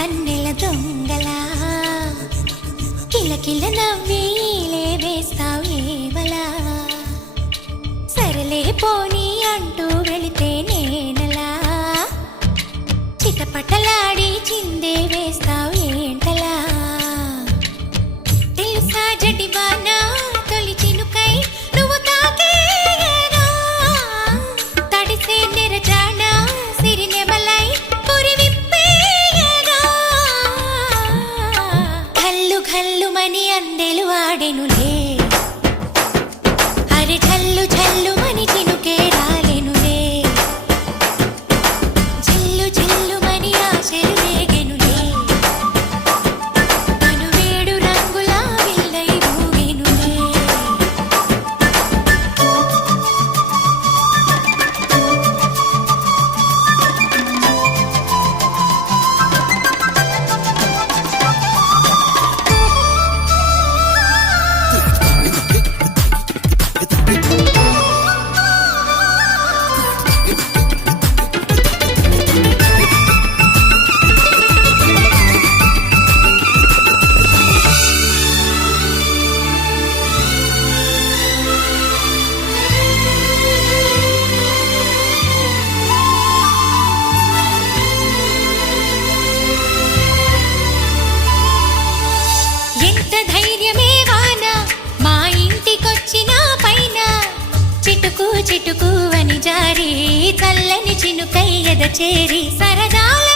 కన్నెల దొంగలా కిలకిల నవ్వీలే వేస్తావు ఏవలా సరలే పోనీ అంటూ వెళితే నేనలా చిటపటలాడి చిందే వేస్తావు ఏంటలా తెలుసా జడివానా తొలి చినుకై నువ్వు తాకేయగా తడిసే నిరజానా సిరినెమలై పురి విప్పేయగా ఘల్లు ఘల్లుమని అందెలు ఆడెనులే అరే ఝల్లు ఝల్లుమని చినుకే రాలెనులే జిల్లు జిల్లుమని ఆశలు రేగెనులే తను వేడు రంగుల విల్లై ఊగెనులే ఎంత ధైర్యమే వాన మా ఇంటికొచ్చిన పైన చిటుకు చిటుకు అని జారి చల్లని చినుకై ఎద చేరి సరదాల